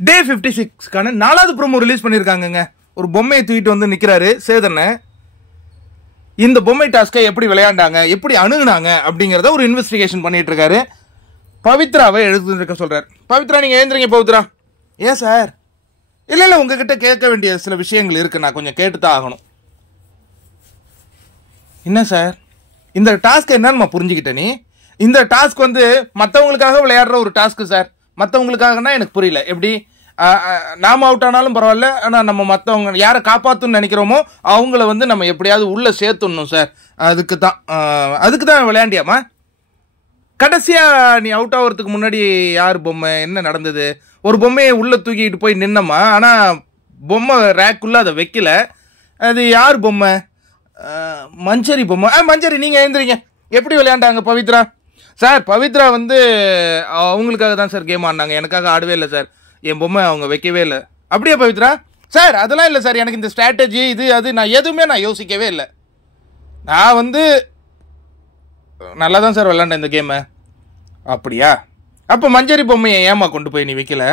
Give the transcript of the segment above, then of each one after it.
டே 56க்கான 4வது promo release பண்ணியிருக்காங்கங்க. ஒரு பொம்மையை தூக்கிட்டு வந்து நிற்கிறாரு சேதனை. இந்த பொம்மை டாஸ்கை எப்படி விளையாண்டாங்க, எப்படி அணுகுனாங்க அப்படிங்கிறத ஒரு இன்வெஸ்டிகேஷன் பண்ணிட்டு இருக்காரு. பவித்ராவை எழுதுருக்க சொல்றாரு. பவித்ரா, நீங்க எழுந்துறீங்க. பவித்ரா, ஏன் சார்? இல்லை உங்ககிட்ட கேட்க வேண்டிய சில விஷயங்கள் இருக்கு, நான் கொஞ்சம் கேட்டுதான் ஆகணும். என்ன சார்? இந்த டாஸ்க் என்னன்னு புரிஞ்சுக்கிட்ட நீ? இந்த டாஸ்க் வந்து மற்றவங்களுக்காக விளையாடுற ஒரு டாஸ்க் சார். மற்றவங்களுக்காகனா எனக்கு புரியல. எப்படி நாம அவுட் ஆனாலும் பரவாயில்ல, ஆனால் நம்ம மற்றவங்க யாரை காப்பாற்றணும்னு நினைக்கிறோமோ அவங்கள வந்து நம்ம எப்படியாவது உள்ளே சேர்த்துடணும் சார். அதுக்கு தான் விளையாண்டியாமா? கடைசியாக நீ அவுட் ஆகிறதுக்கு முன்னாடி யார் பொம்மை, என்ன நடந்தது? ஒரு பொம்மையை உள்ளே தூக்கிட்டு போய் நின்னம்மா, ஆனால் பொம்மை ரேக்குள்ளே அதை வைக்கல. அது யார் பொம்மை? மஞ்சரி பொம்மை. மஞ்சரி, நீங்கள் எழுந்துறீங்க. எப்படி விளையாண்டாங்க பவித்ரா? சார், பவித்ரா வந்து அவங்களுக்காக தான் சார் கேம் ஆடினாங்க, எனக்காக ஆடவே இல்லை சார். என் பொம்மை அவங்க வைக்கவே இல்லை. அப்படியே பவித்ரா? சார், அதெல்லாம் இல்லை சார். எனக்கு இந்த ஸ்ட்ராட்டஜி இது அது நான் எதுவுமே யோசிக்கவே இல்லை. நான் வந்து நல்லா தான் சார் விளையாண்டேன் இந்த கேமை. அப்படியா? அப்போ மஞ்சரி பொம்மையை ஏமா கொண்டு போய் நீ வைக்கல?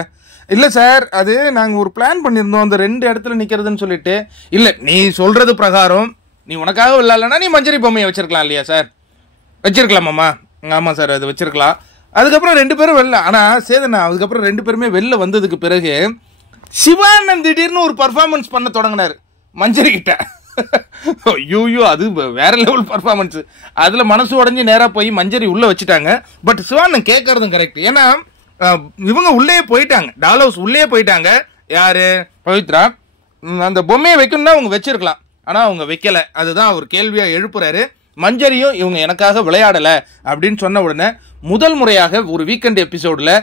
இல்லை சார், அது நாங்கள் ஒரு பிளான் பண்ணியிருந்தோம், அந்த 2 இடத்துல நிற்கிறதுன்னு சொல்லிட்டு. இல்லை, நீ சொல்கிறது பிரகாரம் நீ உனக்காக விளையாடலன்னா நீ மஞ்சரி பொம்மையை வச்சிருக்கலாம் இல்லையா சார்? வச்சிருக்கலாமாம்மா? ஆமாம் சார், அது வச்சிருக்கலாம். அதுக்கப்புறம் 2 பேரும் வெளில. ஆனால் சேதனா, அதுக்கப்புறம் 2 பேருமே வெளில வந்ததுக்கு பிறகு சிவானந்த் திடீர்னு ஒரு பர்ஃபார்மன்ஸ் பண்ண தொடங்கினார் மஞ்சரி கிட்ட. ஐயோ, அது வேற லெவல் பர்ஃபார்மன்ஸ். அதில் மனசு உடஞ்சி நேராக போய் மஞ்சரி உள்ளே வச்சுட்டாங்க. பட் சிவானந்த் கேட்கறதும் கரெக்ட். ஏன்னா இவங்க உள்ளே போயிட்டாங்க, டால் ஹவுஸ் உள்ளே போயிட்டாங்க. யாரு? பவித்ரா. அந்த பொம்மையை வைக்கணும்னா அவங்க வச்சிருக்கலாம், ஆனால் அவங்க வைக்கல. அதுதான் அவர் கேள்வியாக எழுப்புறாரு. மஞ்சரியும் இவங்க எனக்காக விளையாடலை அப்படின்னு சொன்ன உடனே முதல் முறையாக ஒரு வீக்கெண்ட் எபிசோடில்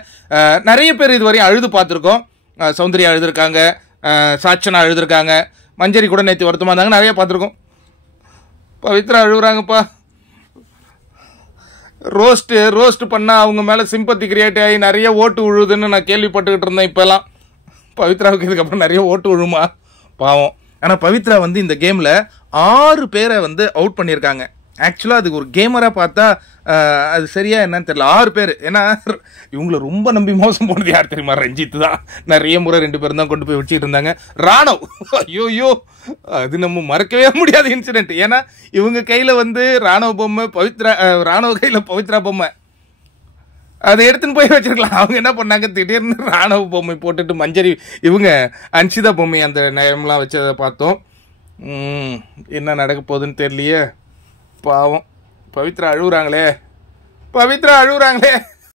நிறைய பேர் இதுவரையும் அழுது பார்த்துருக்கோம். சௌந்தர்யா எழுதிருக்காங்க, சாட்சனா எழுதிருக்காங்க, மஞ்சரி கூட நேற்று வருத்தமாக இருந்தாங்க, நிறைய பார்த்துருக்கோம். பவித்ரா அழுகுறாங்கப்பா. ரோஸ்ட் பண்ணால் அவங்க மேலே சிம்பத்தி கிரியேட் ஆகி நிறைய ஓட்டு விழுதுன்னு நான் கேள்விப்பட்டுக்கிட்டு இருந்தேன். இப்போல்லாம் பவித்ராவுக்கு இதுக்கப்புறம் நிறைய ஓட்டு விழுமா பாவம். ஆனால் பவித்ரா வந்து இந்த கேமில் 6 பேரை வந்து அவுட் பண்ணியிருக்காங்க. ஆக்சுவலாக அதுக்கு ஒரு கேமராக பார்த்தா அது சரியா என்னன்னு தெரியல. 6 பேர். ஏன்னா இவங்களை ரொம்ப நம்பி மோசம் போனது யார் தெரியுமா? ரஞ்சித் தான். நிறைய முறை 2 பேரும் தான் கொண்டு போய் வச்சுக்கிட்டு இருந்தாங்க. ராணவ், ஐயோ, அது நம்ம மறக்கவே முடியாத இன்சிடென்ட். ஏன்னா இவங்க கையில் வந்து ராணவ பொம்மை, ராணவ கையில் பவித்ரா பொம்மை, அதை எடுத்துன்னு போய் வச்சிருக்கலாம். அவங்க என்ன பண்ணாங்க, திடீர்னு ராணவ பொம்மை போட்டுட்டு மஞ்சரி இவங்க அன்ஷிதா பொம்மை அந்த நேரம்லாம் வச்சதை பார்த்தோம். என்ன நடக்க போகுதுன்னு தெரியலையே. பாவம் பவித்ரா அழுகுறாங்களே.